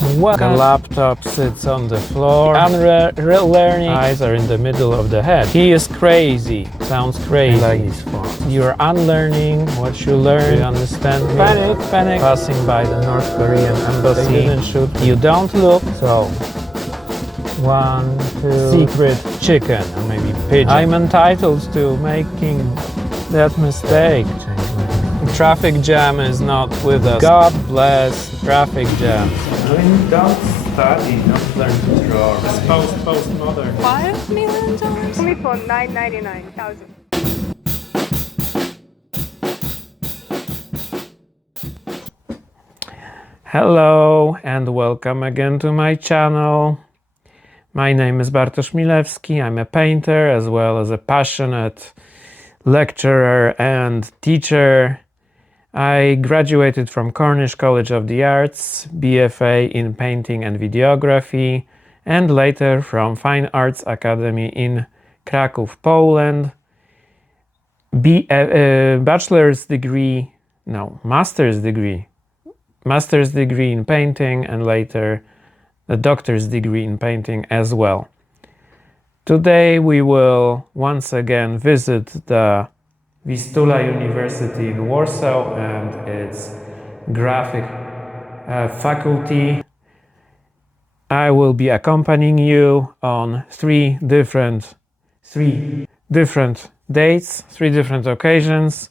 What? The laptop sits on the floor. Learning eyes are in the middle of the head. He is crazy. Sounds crazy. Like his phone. You're unlearning what you learn. You understand me? Panic, panic. Passing by the North Korean embassy. They didn't shoot. You don't look. So, 1, 2. Secret chicken, or maybe pigeon. I'm entitled to making that mistake. Traffic jam is not with us. God bless traffic jam. Don't study, don't learn to draw. It's postmodern. $5 million? Only for $999,000. Hello and welcome again to my channel. My name is Bartosz Milewski. I'm a painter as well as a passionate lecturer and teacher. I graduated from Cornish College of the Arts, BFA in Painting and Videography, and later from Fine Arts Academy in Kraków, Poland. Master's degree in painting, and later a doctor's degree in painting as well. Today we will once again visit the Vistula University in Warsaw and its graphic faculty. I will be accompanying you on three different dates, 3 different occasions,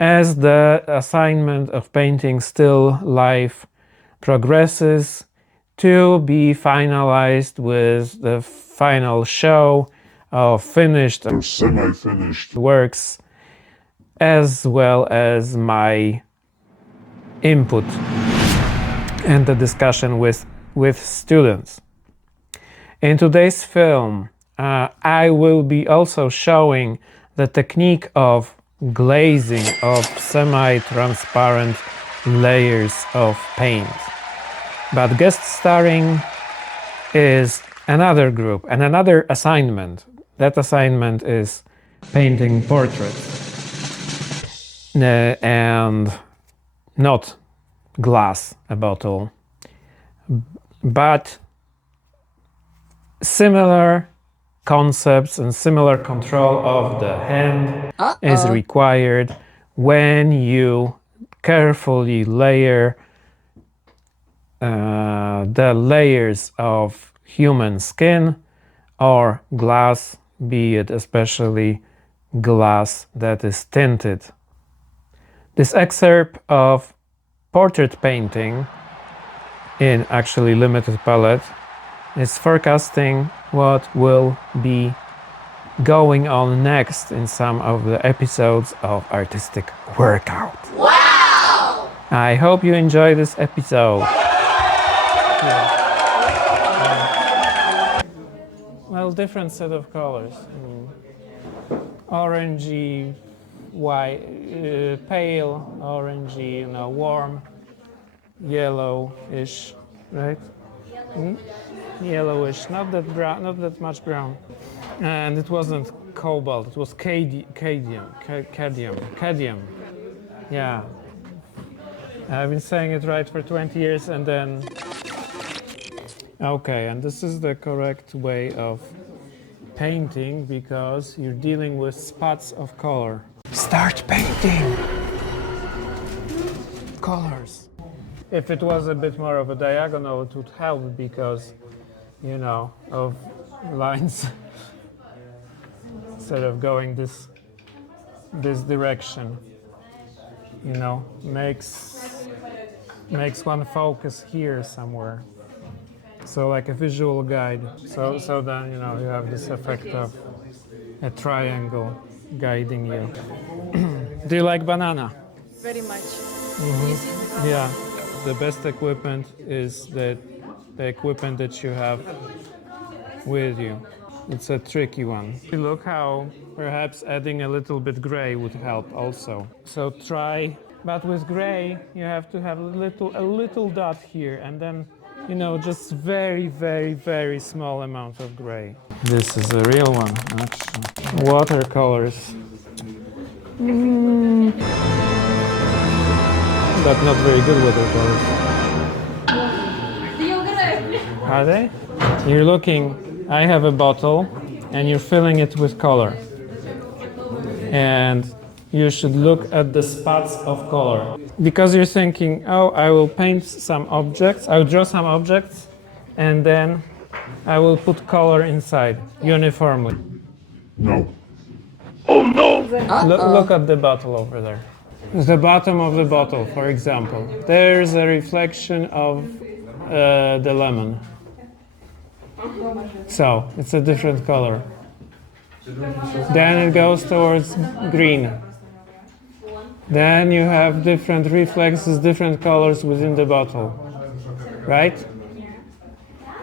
as the assignment of painting still life progresses, to be finalized with the final show of finished or semi-finished works, as well as my input and the discussion with students. In today's film, I will be also showing the technique of glazing of semi-transparent layers of paint. But guest starring is another group and another assignment. That assignment is painting portraits. And not glass, a bottle, but similar concepts and similar control of the hand is required when you carefully layer the layers of human skin or glass, be it especially glass that is tinted. This excerpt of portrait painting in actually limited palette is forecasting what will be going on next in some of the episodes of Artistic Workout. Wow! I hope you enjoy this episode. Well, different set of colors. Orangey, white, pale orangey, warm, yellowish, right? Yellowish, not that brown, not that much brown. And it wasn't cobalt, it was cadmium. Yeah. I've been saying it right for 20 years and then... Okay, and this is the correct way of painting because you're dealing with spots of color. Start painting! Colors. If it was a bit more of a diagonal, it would help because, of lines instead of going this direction, makes one focus here somewhere. So like a visual guide. So then, you have this effect of a triangle guiding you. Do you like banana? Very much. Yeah. The best equipment is the equipment that you have with you. It's a tricky one. Look how perhaps adding a little bit gray would help also. So try, but with gray you have to have a little dot here and then just very, very, very small amount of gray. This is a real one, actually. Watercolors. But not very good watercolors. Are they? You're looking, I have a bottle and you're filling it with color. And you should look at the spots of color. Because you're thinking, oh, I will paint some objects, I will draw some objects, and then I will put color inside uniformly. No. Look at the bottle over there. The bottom of the bottle, for example. There's a reflection of the lemon. So it's a different color. Then it goes towards green. Then you have different reflexes, different colors within the bottle. Right?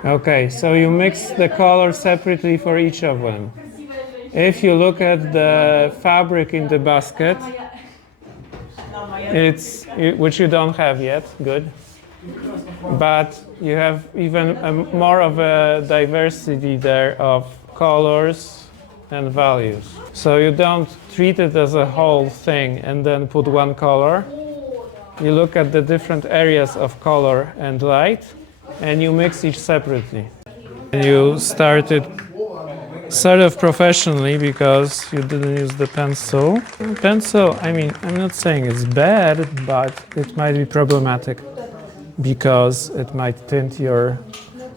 Okay, so you mix the colors separately for each of them. If you look at the fabric in the basket, which you don't have yet, good. But you have even more of a diversity there of colors and values. So you don't treat it as a whole thing and then put one color. You look at the different areas of color and light and you mix each separately. And you started sort of professionally because you didn't use the pencil. Pencil, I mean, I'm not saying it's bad, but it might be problematic because it might tint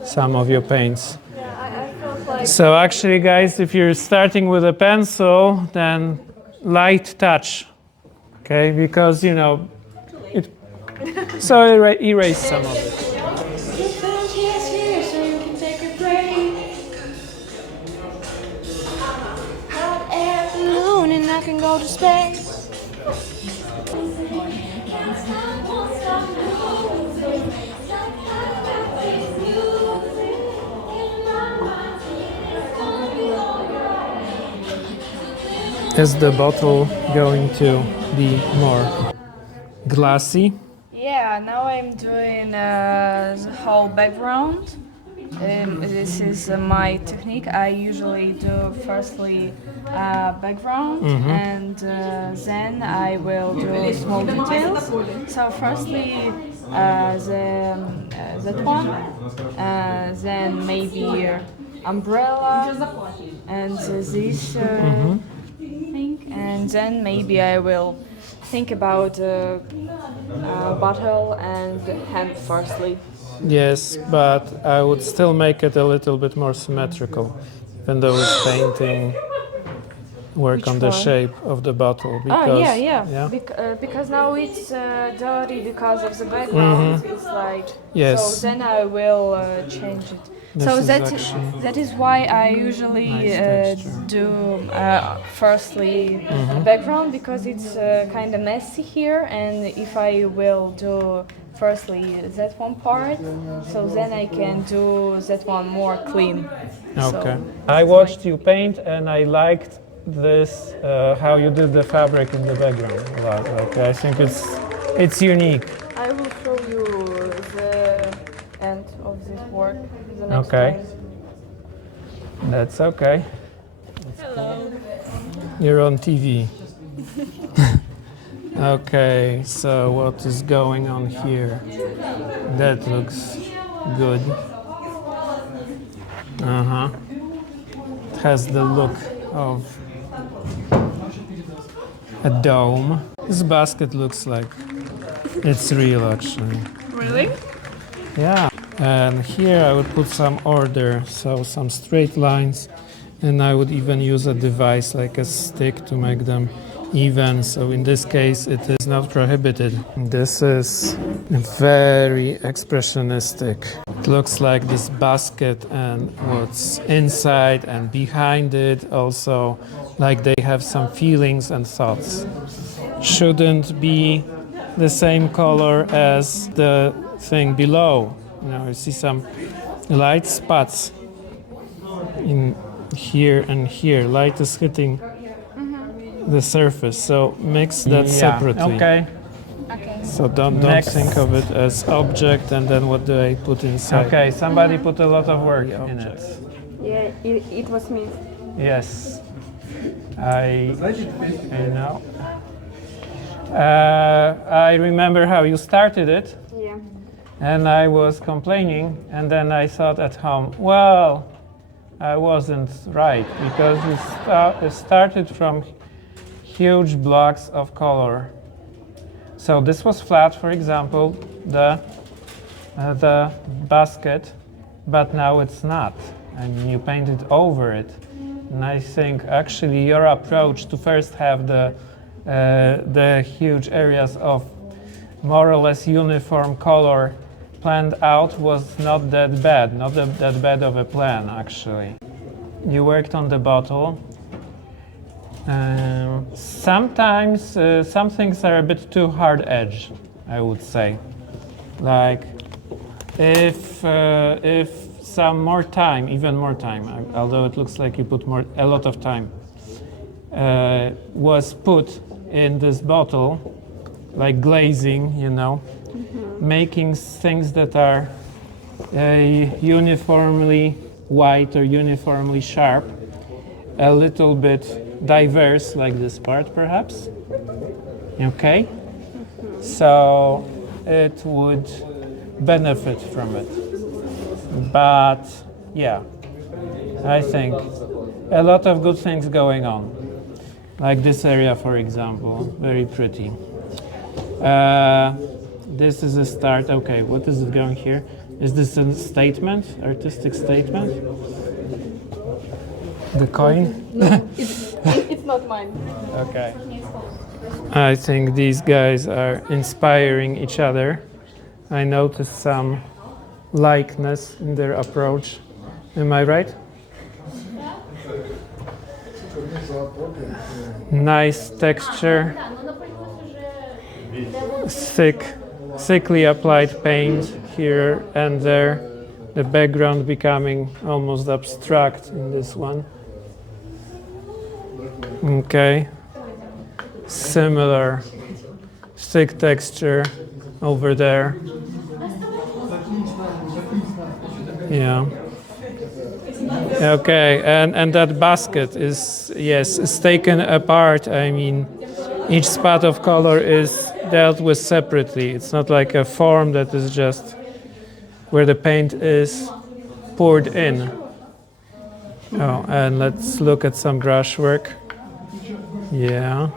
some of your paints. So actually, guys, if you're starting with a pencil, then light touch, okay? Because, so erase some of it. I can go to space. Is the bottle going to be more glassy? Yeah, now I'm doing the whole background. This is my technique. I usually do firstly background and then I will do small details. So firstly that one, then maybe umbrella and this thing, and then maybe I will think about bottle and hand firstly. Yes, but I would still make it a little bit more symmetrical, even though it's painting. Work on the shape of the bottle. Because, yeah. Because now it's dirty because of the background. It's like yes. So then I will change it. That is why I usually do firstly background, because it's kind of messy here, and if I will do firstly that one part, so then I can do that one more clean. Okay. So, I watched you paint and I liked this how you did the fabric in the background a lot. Like, I think it's unique. I will show you the end of this work the next time. That's okay. Hello. You're on TV. Okay, so what is going on here? That looks good. It has the look of a dome. This basket looks like it's real, actually. Really? Yeah. And here I would put some order, so some straight lines, and I would even use a device like a stick to make them even. So in this case, it is not prohibited. This is very expressionistic. It looks like this basket and what's inside and behind it also, like they have some feelings and thoughts. Shouldn't be the same color as the thing below. You see some light spots in here and here. Light is hitting the surface, so mix that separately. Okay. So don't think of it as object and then what do I put inside. Okay, somebody put a lot of work in it. Yeah, it was me. Yes. I know. I remember how you started it. Yeah. And I was complaining, and then I thought at home, well, I wasn't right, because it started from huge blocks of color. So this was flat, for example, the basket, but now it's not. I mean, you painted over it. And I think actually your approach to first have the huge areas of more or less uniform color planned out was not that bad, not that bad of a plan actually. You worked on the bottle. Sometimes some things are a bit too hard edge, I would say. Like if some more time, even more time, although it looks like you put a lot of time, was put in this bottle, like glazing, you know, making things that are uniformly white or uniformly sharp, a little bit diverse, like this part perhaps. Okay? So it would benefit from it. But yeah, I think a lot of good things going on. Like this area, for example, very pretty. This is a start. Okay, what is it going here? Is this a statement, artistic statement? The coin? No, it's not mine. Okay. I think these guys are inspiring each other. I noticed some likeness in their approach. Am I right? Nice texture. Thickly applied paint here and there. The background becoming almost abstract in this one. Okay. Similar thick texture over there. Yeah. Okay, and that basket is, yes, it's taken apart. I mean, each spot of color is dealt with separately. It's not like a form that is just where the paint is poured in. Oh, and let's look at some brushwork. Yeah.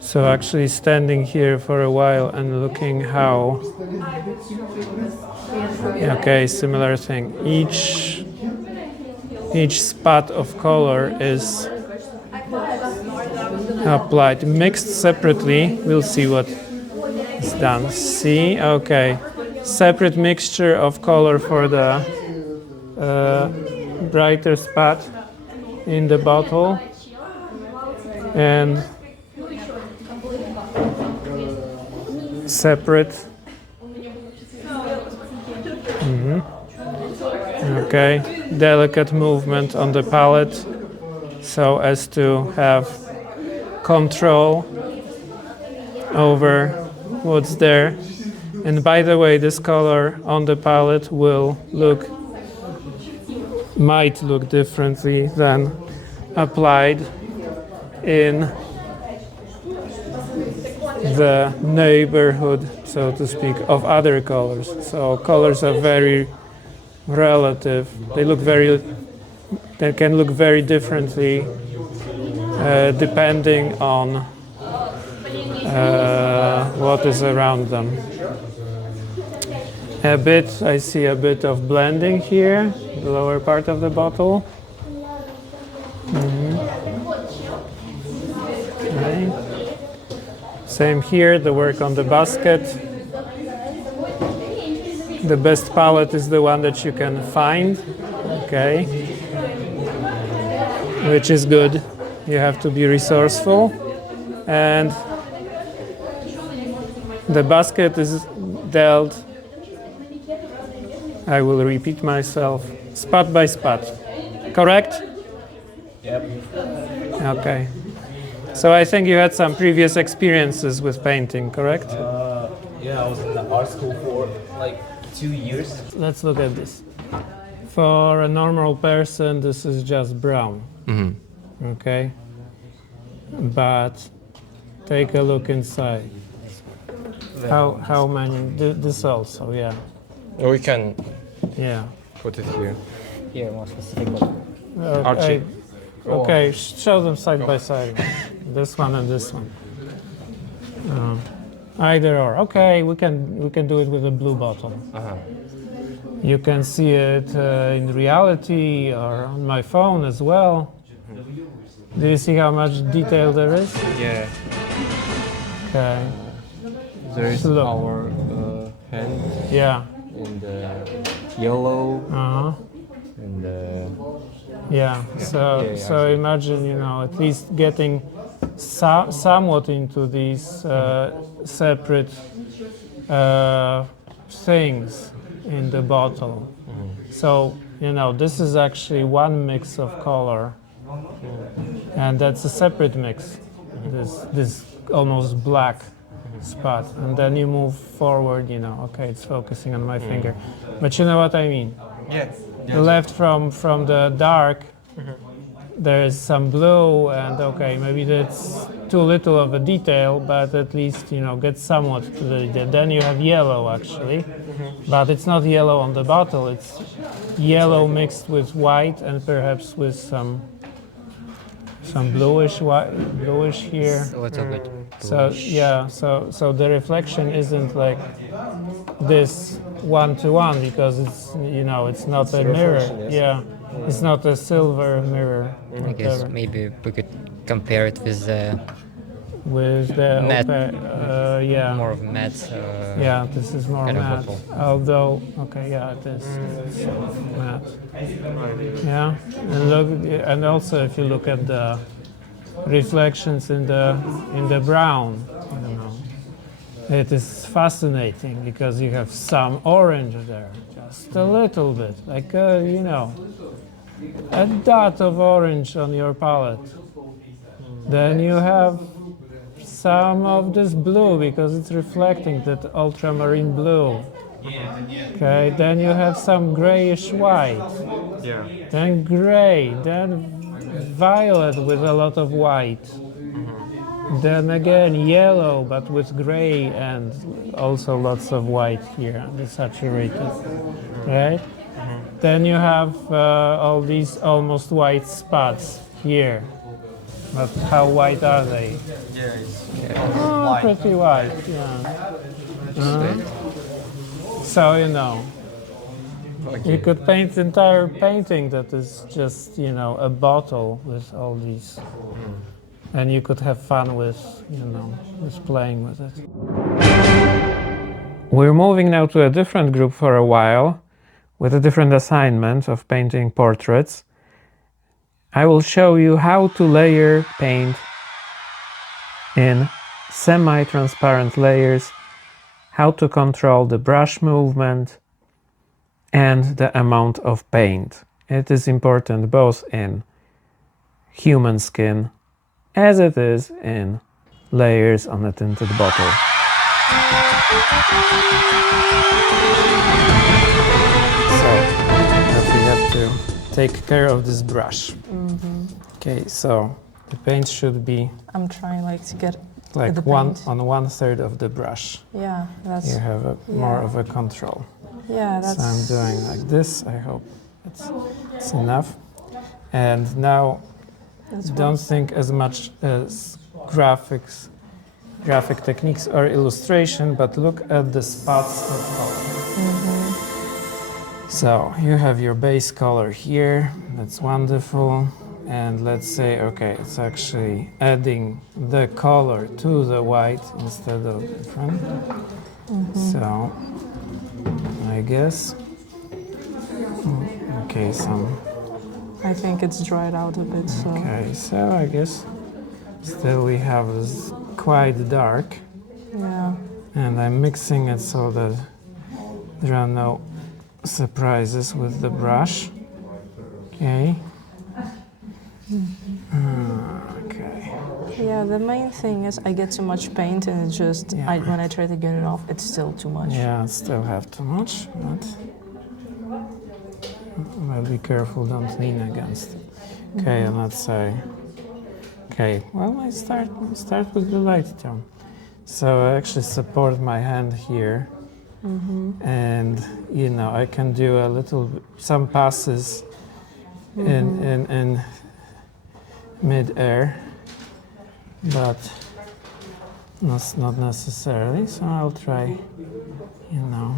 So actually standing here for a while and looking how... Okay, similar thing. Each spot of color is applied, mixed separately. We'll see what is done. See, okay, separate mixture of color for the brighter spot in the bottle, and separate. Okay, delicate movement on the palette so as to have control over what's there. And by the way, this color on the palette might look differently than applied in the neighborhood, so to speak, of other colors. So colors are very relative. They can look very differently depending on what is around them. I see a bit of blending here, the lower part of the bottle. Okay. Same here, the work on the basket. The best palette is the one that you can find, okay, which is good. You have to be resourceful. And the basket is dealt, I will repeat myself, spot by spot. Correct? Yep. Okay. So I think you had some previous experiences with painting, correct? Yeah, I was in the art school for like 2 years. Let's look at this. For a normal person, this is just brown. Okay? But take a look inside. How many? This also, yeah. We can Yeah. put it here. Here, more specific one. Okay. Okay, show them side by side. This one and this one. Either or. Okay, we can do it with a blue bottle. You can see it in reality or on my phone as well. Do you see how much detail there is? Yeah. Okay. There is Look. our hand Yeah. in the yellow Uh-huh. and the Yeah. So Yeah, so imagine, at least getting somewhat into these separate things in the bottle. So, this is actually one mix of color, and that's a separate mix. This almost black spot, and then you move forward. Okay, it's focusing on my finger, but you know what I mean. yeah. The left from the dark, there's some blue, and okay, maybe that's too little of a detail, but at least get somewhat to the detail. Then you have yellow actually, but it's not yellow on the bottle. It's yellow mixed with white and perhaps with some bluish here. A little bit. So yeah, so the reflection isn't like this one-to-one because it's not a mirror. reflection, yes. Yeah, it's not a silver mirror. I guess Whatever. maybe we could compare it with With the Matte. yeah. more of matte. Yeah, this is more kind of matte. bottle. Although, okay, yeah, it is it's matte. Yeah, and also if you look at the reflections in the brown, it is fascinating because you have some orange there, just a little bit, like a dot of orange on your palette. Then you have some of this blue because it's reflecting that ultramarine blue. Okay, then you have some grayish white. Yeah. Then gray, then violet with a lot of white. Then again yellow but with gray and also lots of white here, the saturated, right? Then you have all these almost white spots here. But how white are they? Yeah, it's Pretty white, yeah. So you could paint entire painting that is just a bottle with all these, and you could have fun with with playing with it. We're moving now to a different group for a while, with a different assignment of painting portraits. I will show you how to layer paint in semi-transparent layers, how to control the brush movement and the amount of paint. It is important both in human skin as it is in layers on a tinted bottle. So that we have to take care of this brush. Okay, so the paint should be I'm trying to get like the one paint. on 1/3 of the brush. Yeah, that's You have more of a control. yeah, that's So I'm doing like this. I hope it's enough. And now that's don't think as much as graphic techniques or illustration, but look at the spots of color. So you have your base color here. That's wonderful. And let's say, okay, it's actually adding the color to the white instead of different. So I guess, okay, I think it's dried out a bit, so okay, so I guess still we have this quite dark, yeah. and I'm mixing it so that there are no surprises with the brush. Okay. Okay. Yeah, the main thing is I get too much paint and it's just Yeah. when I try to get it off, it's still too much. Yeah, I still have too much, but well, be careful, don't lean against it. Okay, and let's say, okay, well, I start with the light tone. So I actually support my hand here, and you know I can do a little, some passes in mid-air, but not necessarily. So I'll try, you know,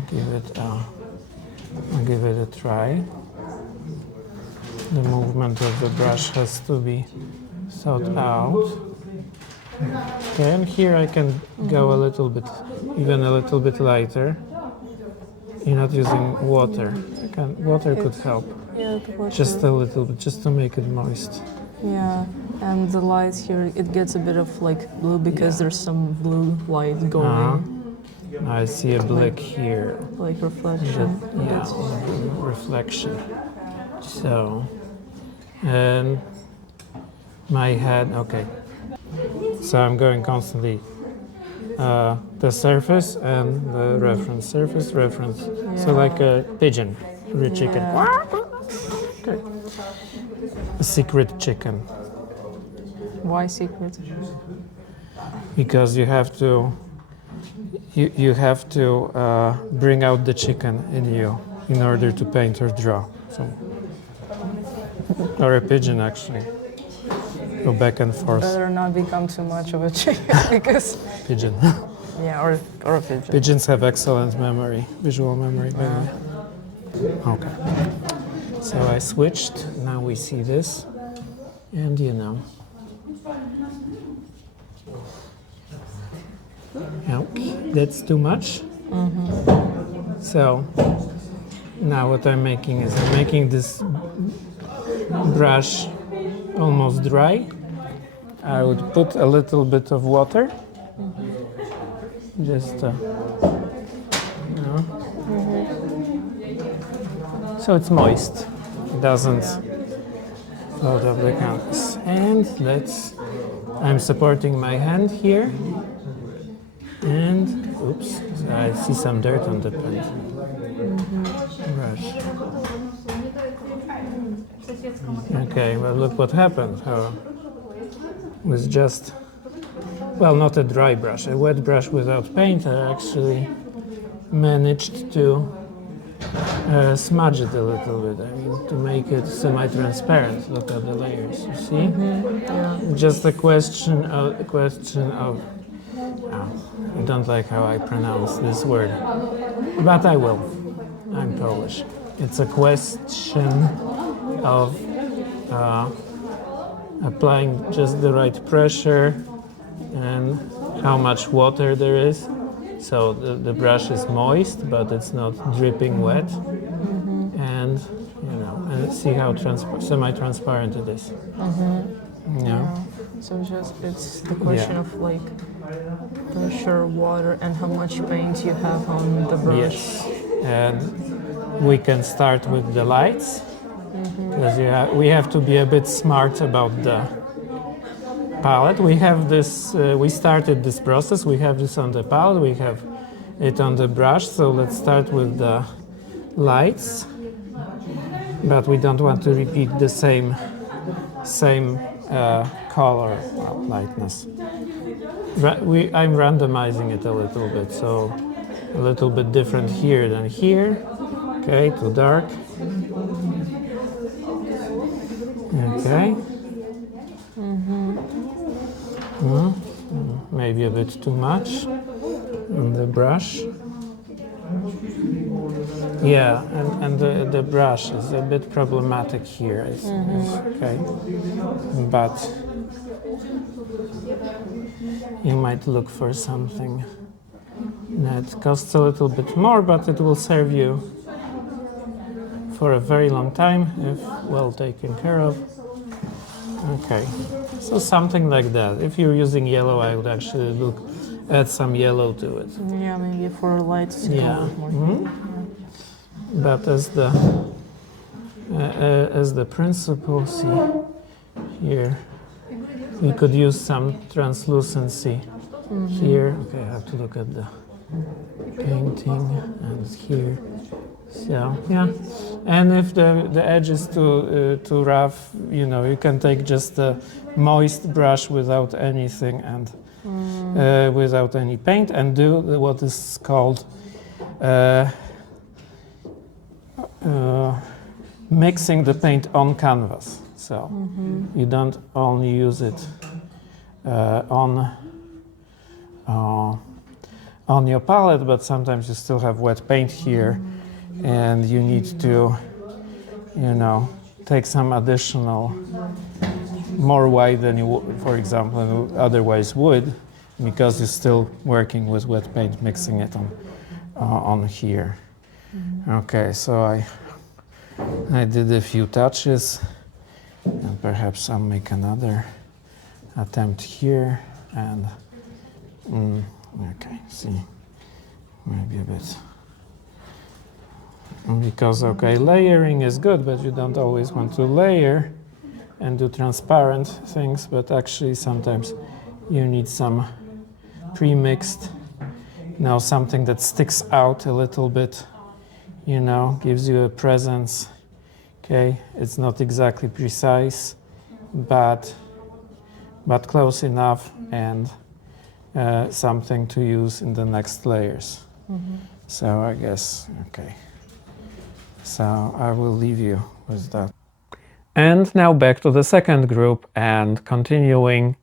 I'll give it a try. The movement of the brush has to be thought out. Okay, and here I can go a little bit, even a little bit lighter. You're not using water. Water could help. Yeah, Just a little bit, just to make it moist. Yeah, and the light here, it gets a bit of like blue because there's some blue light going, I see a black here. like reflection. Yeah, reflection. So, and my head, okay. So I'm going constantly the surface and the reference, surface, reference. So like a pigeon, or a chicken. Okay. A secret chicken. Why secret? Because you have to bring out the chicken in you in order to paint or draw. So, or a pigeon actually. Go back and forth. Better not become too much of a chicken because Pigeon. yeah, or a pigeon. Pigeons have excellent memory, visual memory. By the way. Okay. So I switched. Now we see this, and you know. No, that's too much. So now what I'm making is I'm making this brush almost dry. I would put a little bit of water, just you know. So it's moist. It doesn't float off the canvas. And I'm supporting my hand here. And oops, so I see some dirt on the paint brush. Okay, well look what happened. With just, well, not a dry brush, a wet brush without paint, I actually managed to smudge it a little bit. I mean, to make it semi-transparent. Look at the layers. You see? Yeah. Just a question of. I don't like how I pronounce this word, but I will. I'm Polish. It's a question of applying just the right pressure and how much water there is. So the brush is moist, but it's not dripping wet. And you know, and see how semi-transparent it is. Yeah. So it's the question of like pressure, water, and how much paint you have on the brush. Yes. And we can start with the lights, because we have to be a bit smart about the palette. We have this. We started this process. We have this on the palette. We have it on the brush. So let's start with the lights. But we don't want to repeat the same color lightness. I'm randomizing it a little bit, so a little bit different here than here. Okay, too dark. Okay. Maybe a bit too much on the brush. Yeah, and the brush is a bit problematic here. Okay, but you might look for something that costs a little bit more, but it will serve you for a very long time if well taken care of. Okay, so something like that. If you're using yellow, I would actually add some yellow to it. Yeah, maybe for lights to Yeah. go more. But as the principle, see here, we could use some translucency here. Okay, I have to look at the painting and here. So yeah, and if the edge is too rough, you know, you can take just a moist brush without anything and without any paint and do what is called mixing the paint on canvas. So you don't only use it on your palette, but sometimes you still have wet paint here, and you need to, you know, take some additional, more white than you, for example, otherwise would, because you're still working with wet paint, mixing it on here. Okay, so I did a few touches, and perhaps I'll make another attempt here, and okay, see, maybe a bit. Because, okay, layering is good, but you don't always want to layer and do transparent things, but actually sometimes you need some pre-mixed, you know, something that sticks out a little bit, you know, gives you a presence. Okay, it's not exactly precise, but close enough, and something to use in the next layers. So I guess, okay. So I will leave you with that. And now back to the second group and continuing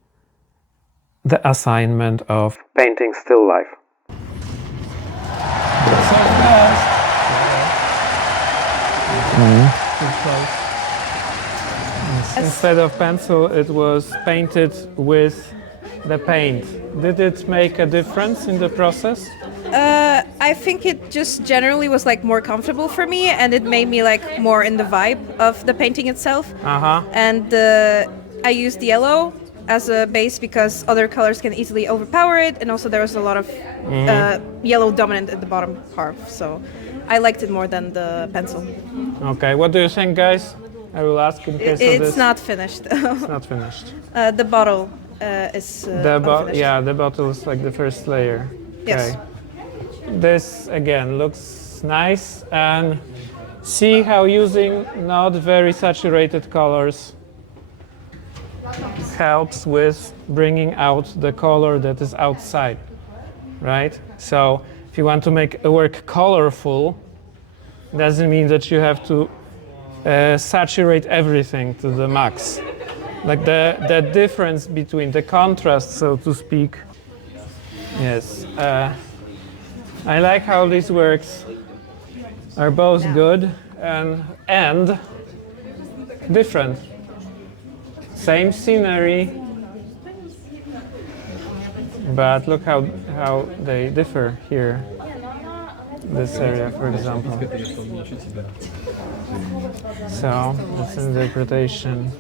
the assignment of painting still life. So first, instead of pencil, it was painted with the paint. Did it make a difference in the process? I think it just generally was like more comfortable for me, and it made me like more in the vibe of the painting itself. And I used yellow as a base because other colors can easily overpower it, and also there was a lot of yellow dominant at the bottom part, so I liked it more than the pencil. Okay, what do you think, guys? I will ask in case of this. It's not finished. It's not finished. The bottle is unfinished. Yeah, the bottle is like the first layer. Yes. Okay. This again looks nice, and see how using not very saturated colors helps with bringing out the color that is outside, right? So if you want to make a work colorful, doesn't mean that you have to saturate everything to the max. Like the difference between the contrast, so to speak. Yes. I like how these works are both good and different. Same scenery, but look how they differ here. This area, for example. So, that's interpretation.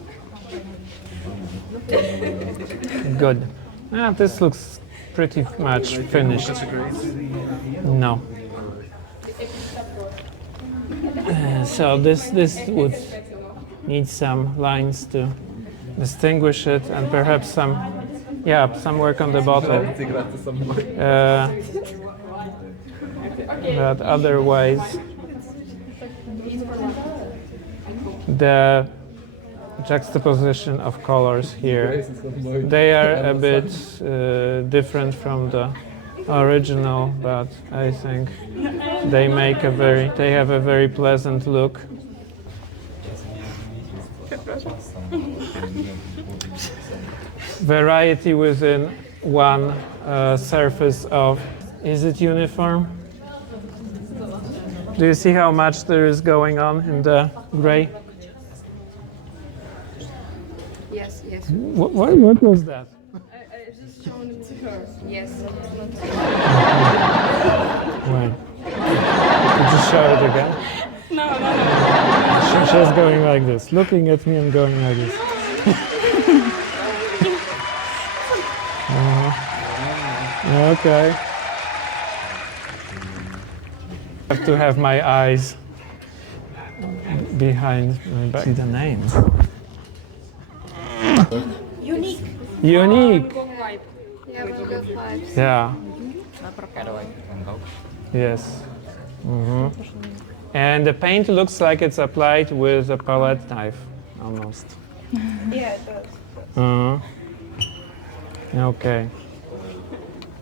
Good. This looks pretty much finished. No. So this would need some lines to distinguish it, and perhaps some work on the bottom. But otherwise, the juxtaposition of colors here, they are a bit different from the original, but I think they have a very pleasant look. Variety within one surface of, is it uniform? Do you see how much there is going on in the gray? Yes, yes. What was that? I just shown it to her. Yes. Right. Did you show it again? No. She's going like this, looking at me and going like this. Okay. I have to have my eyes behind my back. See the names. Unique. Unique. Yeah, we've got vibes. Yeah. Yes. And the paint looks like it's applied with a palette knife, almost. Yeah, it does. Okay.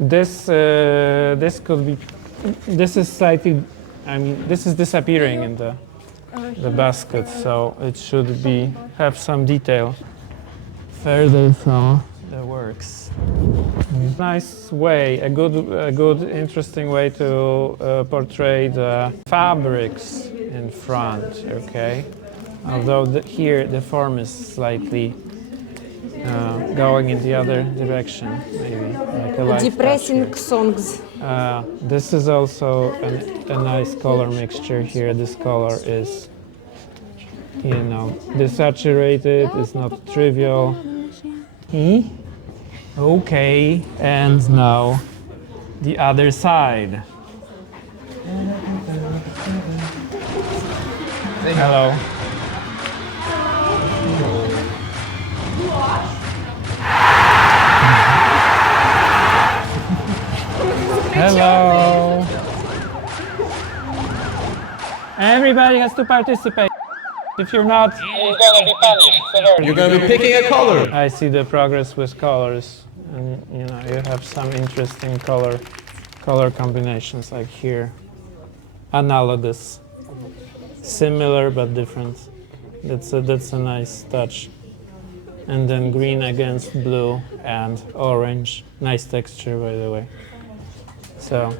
This could be. This is slightly. I mean, this is disappearing in the basket, so it should have some detail. Further from the works. Nice way, a good, interesting way to portray the fabrics in front. Okay, although here the form is slightly going in the other direction, maybe like a light Depressing touch songs. here. This is also a nice color mixture here. This color is, desaturated. It's not trivial. Okay, and now the other side. Hello. Hello. Everybody has to participate. If you're not, you're gonna be punished. You're gonna be picking a color. I see the progress with colors, and you have some interesting color combinations like here. Analogous, similar but different. That's a nice touch. And then green against blue and orange. Nice texture, by the way. So,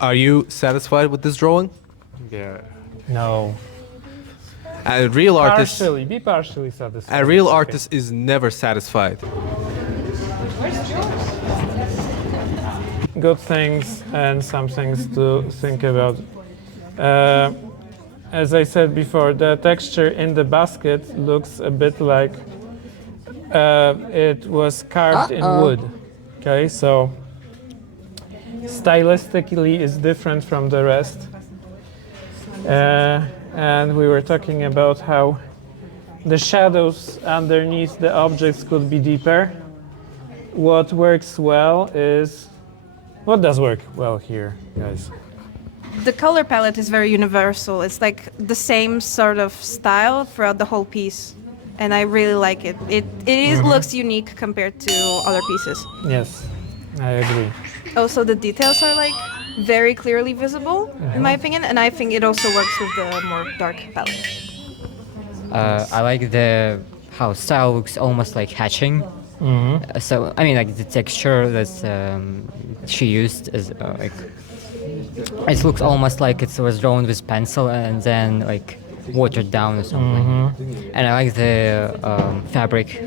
Are you satisfied with this drawing? yeah. No. A real artist. Be partially satisfied. A real It's okay. artist is never satisfied. Good things and some things to think about. As I said before, the texture in the basket looks a bit like it was carved in wood. Okay, so stylistically it's different from the rest. And we were talking about how the shadows underneath the objects could be deeper. What works well is... What does work well here, guys? The color palette is very universal. It's like the same sort of style throughout the whole piece, and I really like it. It looks unique compared to other pieces. Yes, I agree. Also, the details are like very clearly visible, in my opinion, and I think it also works with the more dark palette. I like how style looks almost like hatching. So I mean, like the texture that she used is like it looks almost like it was drawn with pencil and then like watered down or something. And I like the fabric.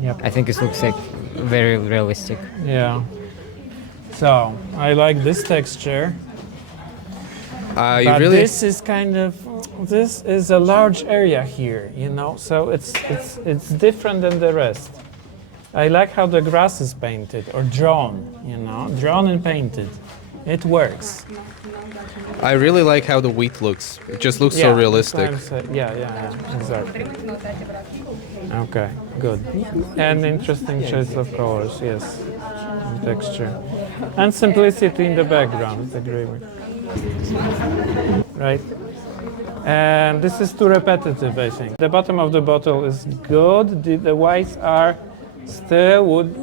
Yep. I think it looks like very realistic. Yeah. So I like this texture. But this is this is a large area here, so it's different than the rest. I like how the grass is painted or drawn, drawn and painted. It works. I really like how the wheat looks. It just looks so realistic. Yeah, exactly. Okay, good. And interesting choice of colors, yes. And texture. And simplicity in the background, I agree with. Right? And this is too repetitive, I think. The bottom of the bottle is good. The whites are would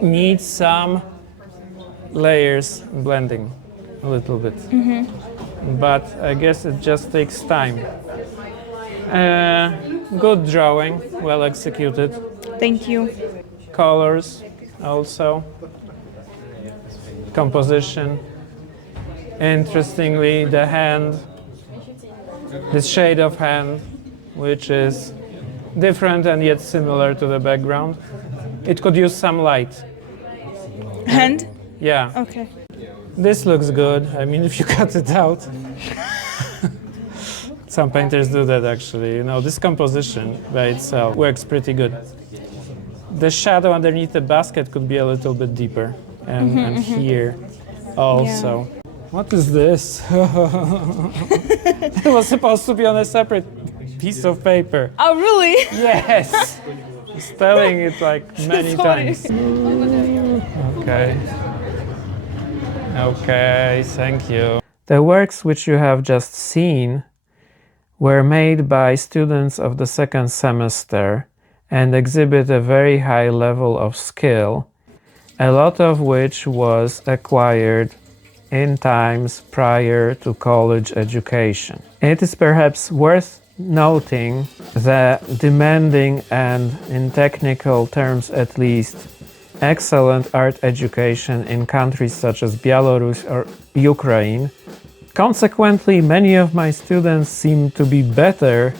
need some layers blending a little bit. But I guess it just takes time. Good drawing, well executed. Thank you. Colors also. Composition. Interestingly, the hand, this shade of hand, which is different and yet similar to the background. It could use some light. Hand? Yeah. Okay. This looks good. I mean, if you cut it out. Some painters do that actually. This composition by itself works pretty good. The shadow underneath the basket could be a little bit deeper. And here also. Yeah. What is this? It was supposed to be on a separate piece of paper. Oh, really? Yes. Spelling it like many times. Okay. Okay, thank you. The works which you have just seen were made by students of the second semester and exhibit a very high level of skill a lot of which was acquired in times prior to college education. It is perhaps worth noting the demanding and, in technical terms at least, excellent art education in countries such as Belarus or Ukraine. Consequently, many of my students seem to be better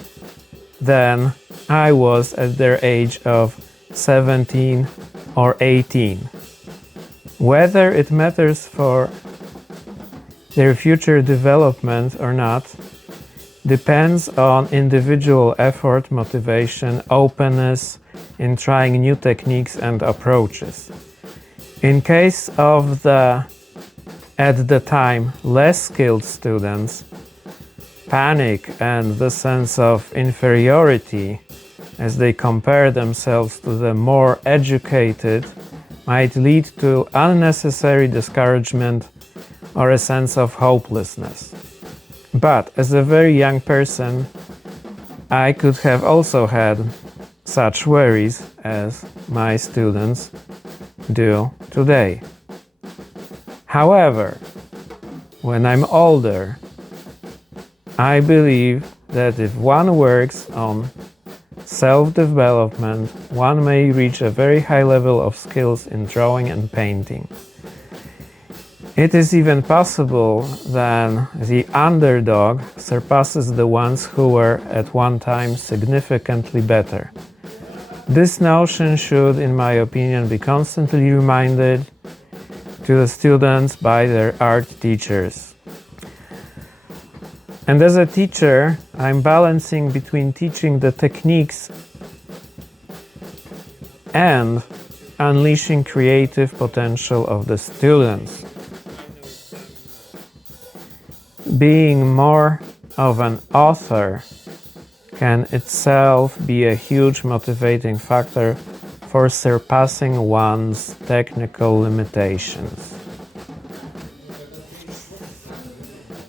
than I was at their age of 17 or 18. Whether it matters for their future development or not depends on individual effort, motivation, openness in trying new techniques and approaches. In case of the, at the time, less skilled students, panic and the sense of inferiority as they compare themselves to the more educated might lead to unnecessary discouragement or a sense of hopelessness. But as a very young person, I could have also had such worries as my students do today. However, when I'm older, I believe that if one works on self-development, one may reach a very high level of skills in drawing and painting. It is even possible that the underdog surpasses the ones who were at one time significantly better. This notion should, in my opinion, be constantly reminded to the students by their art teachers. And as a teacher, I'm balancing between teaching the techniques and unleashing creative potential of the students. Being more of an author can itself be a huge motivating factor for surpassing one's technical limitations.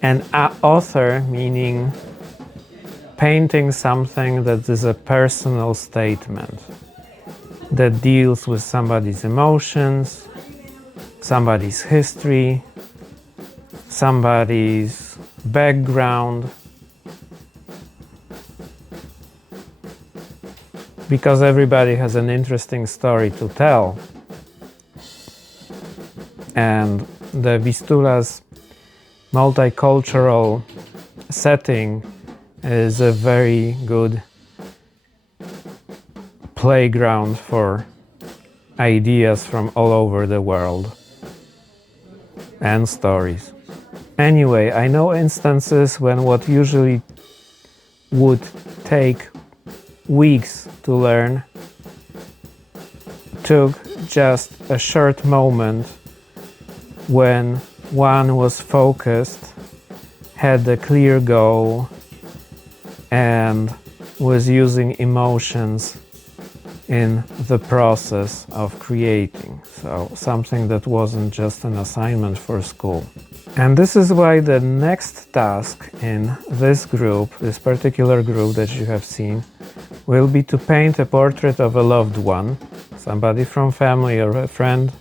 An author meaning painting something that is a personal statement, that deals with somebody's emotions, somebody's history, somebody's background, because everybody has an interesting story to tell. And the Vistula's multicultural setting is a very good playground for ideas from all over the world and stories. Anyway, I know instances when what usually would take weeks to learn took just a short moment when one was focused, had a clear goal, and was using emotions in the process of creating. So something that wasn't just an assignment for school. And this is why the next task in this group, this particular group that you have seen, will be to paint a portrait of a loved one, somebody from family or a friend.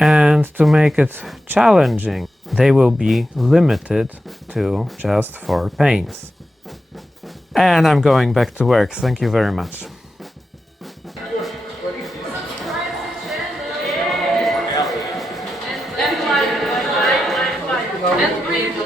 And to make it challenging, they will be limited to just 4 paints. And I'm going back to work. Thank you very much. And breathe.